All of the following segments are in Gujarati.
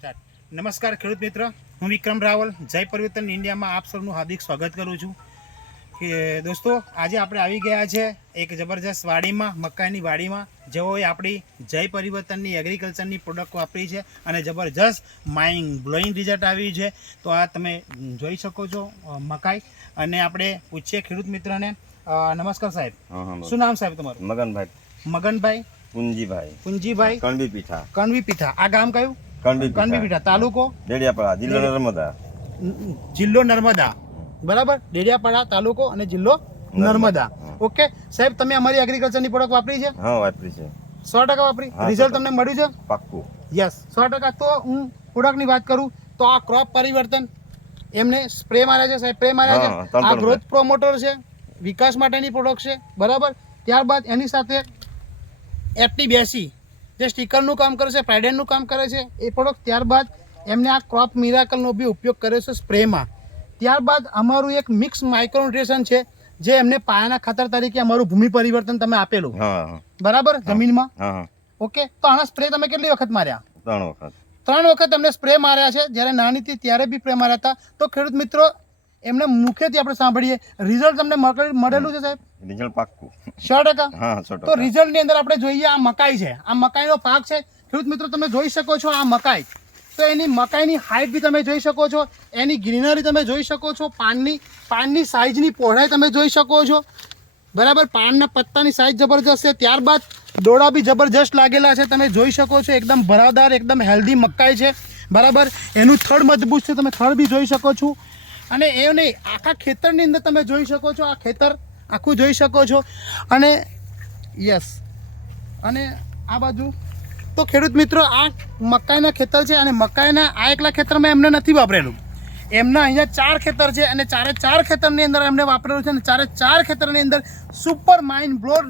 સ્ટાર્ટ નમસ્કાર ખેડૂત મિત્ર. હું વિક્રમ રાવલ જય પરિવર્તન ઇન્ડિયામાં આપ સૌનું હાર્દિક સ્વાગત કરું છું. કે દોસ્તો આજે આપણે આવી ગયા છે એક જબરજસ્ત વાડીમાં મકાઈની વાડીમાં. જેઓએ આપણી જય પરિવર્તનની એગ્રીકલ્ચરની પ્રોડક્ટ વાપરી છે અને જબરજસ્ત માઇન્ડ બ્લોઈંગ રિઝલ્ટ આવ્યું છે. તો આ તમે જોઈ શકો છો મકાઈ. અને આપણે પૂછીએ ખેડૂત મિત્રને નમસ્કાર સાહેબ. શું નામ સાહેબ તમારું? મગનભાઈ. મગનભાઈ. પુંજીભાઈ. પુંજીભાઈ. કણવી પીઠા. કણવી પીઠા. આ ગામ કયું? કણબી કણવી પીઠા પીઠા તાલુકો? ડેડિયાપાડા જિલ્લો નર્મદા. જિલ્લો નર્મદા. બરાબર? ડેડિયાપાડા તાલુકો અને જિલ્લો નર્મદા. ઓકે? સાહેબ તમે અમારી એગ્રીકલ્ચરની પ્રોડક્ટ વાપરી છે? હા વાપરી છે. સો ટકા વાપરી? રિઝલ્ટ તમને મળ્યું પાક્કું. યસ સો ટકા. તો હું પ્રોડક્ટની વાત કરું તો આ ક્રોપ પરિવર્તન એમને સ્પ્રે માર્યા છે સાહેબ. સ્પ્રે માર્યા છે. આ ગ્રોથ પ્રોમોટર છે. વિકાસ માટેની પ્રોડક્ટ છે. બરાબર? ત્યારબાદ એની સાથે એફટી બેસી જે સ્ટીકરનું કામ કરે છે પ્રાઇડેનનું કામ કરે છે એ પ્રોડક્ટ ત્યારબાદ એમને આ ક્રોપ મિરાકલનો બી ઉપયોગ કર્યો છે સ્પ્રેમાં ત્યારબાદ અમારું એક મિક્સ માઇક્રોન્યુટ્રેશન છે જે એમને પાયાના ખાતર તરીકે અમારું ભૂમિ પરિવર્તન તમે આપેલું. બરાબર? જમીનમાં? ઓકે? તો આના સ્પ્રે તમે કેટલી વખત માર્યા? ત્રણ વખત. ત્રણ વખત એમને સ્પ્રે માર્યા છે જ્યારે નાની હતી ત્યારે બી સ્પ્રે માર્યા હતા. તો ખેડૂત મિત્રો એમને મુખ્યથી આપણે સાંભળીએ. રિઝલ્ટ તમને મળે- મળેલું છે સાહેબ? રિઝલ્ટ પાક્કું. સો ટકા? હા સો તો રિઝલ્ટ રિઝલ્ટની અંદર આપણે જોઈએ આ મકાઈ છે. આ મકાઈનો પાક છે. ખેડૂત મિત્રો તમે જોઈ શકો છો આ મકાઈ. તો એની મકાઈની હાઈટ બી તમે જોઈ શકો છો. એની ગ્રીનરી તમે જોઈ શકો છો. પાનની પાનની સાઈઝની પહોળાઈ તમે જોઈ શકો છો. બરાબર? પાનના પત્તાની સાઈઝ જબરજસ્ત છે. ત્યારબાદ ડોળા બી જબરજસ્ત લાગેલા છે. તમે જોઈ શકો છો એકદમ ભરાવદાર એકદમ હેલ્ધી મકાઈ છે. બરાબર? એનું થડ મજબૂત છે. તમે થડ બી જોઈ શકો છો. અને એ નહીં આખા ખેતરની અંદર તમે જોઈ શકો છો આ ખેતર આખું જોઈ શકો છો. અને યસ. અને આ બાજુ તો ખેડૂત મિત્રો, આ મકાઈના ખેતર છે અને મકાઈના આ એકલા ખેતરમાં એમને નથી વાપરેલું. એમના અહીંયા ચાર ખેતર છે અને ચારે ચાર ખેતરની અંદર એમને વાપરેલું છે અને ચારે ચાર ખેતરની અંદર સુપર માઇન્ડ બ્લોડ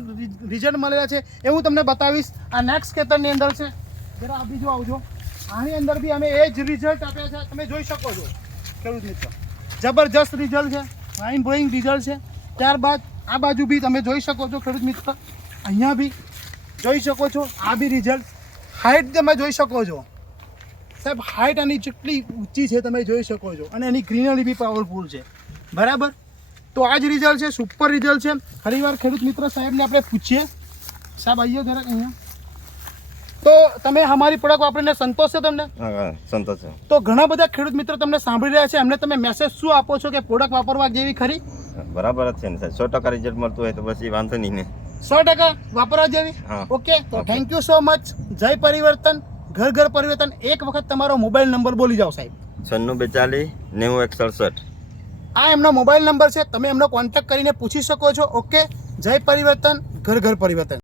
રિઝલ્ટ મળેલા છે. એ હું તમને બતાવીશ. આ નેક્સ્ટ ખેતરની અંદર છે. જરા આ બીજું આવજો. આની અંદર બી અમે એ જ રિઝલ્ટ આપ્યા છે. તમે જોઈ શકો છો, ખેડૂત મિત્રો. જબરજસ્ત રિઝલ્ટ છે. માઇન્ડ બ્લોઈંગ રિઝલ્ટ છે. ત્યારબાદ આ બાજુ બી તમે જોઈ શકો છો ખેડૂત મિત્ર. અહીંયા બી જોઈ શકો છો આ બી રિઝલ્ટ હાઇટ તમે જોઈ શકો છો. સાહેબ હાઇટ આની જેટલી ઊંચી છે તમે જોઈ શકો છો. અને એની ગ્રીનરી બી પાવરફુલ છે. બરાબર? તો આ જ રિઝલ્ટ છે સુપર રિઝલ્ટ છે. ફરીવાર ખેડૂત મિત્ર સાહેબને આપણે પૂછીએ. સાહેબ આવીએ જરાક અહીંયા. તો તમે અમારી પ્રોડક્ટ વાપરીને સંતોષ છે તમને? સંતોષ છે. તો ઘણા બધા ખેડૂત મિત્રો તમને સાંભળી રહ્યા છે. એમને તમે મેસેજ શું આપો છો કે પ્રોડક્ટ વાપરવા જેવી ખરી? બરાબર જ છે ને સાહેબ. સો ટકા રિઝલ્ટ મળતું હોય તો પછી વાંધો નહીં ને. સો ટકા વાપરવા જેવી? હા. ઓકે તો. થેન્ક યુ સો મચ જય પરિવર્તન ઘર ઘર પરિવર્તન. એક વખત તમારો મોબાઈલ નંબર બોલી જાઓ સાહેબ. છન્નું બેચાલીસ નેવું એક સડસઠ આ એમનો મોબાઈલ નંબર છે તમે એમનો કોન્ટેક્ટ કરીને પૂછી શકો છો. ઓકે જય પરિવર્તન ઘર ઘર પરિવર્તન.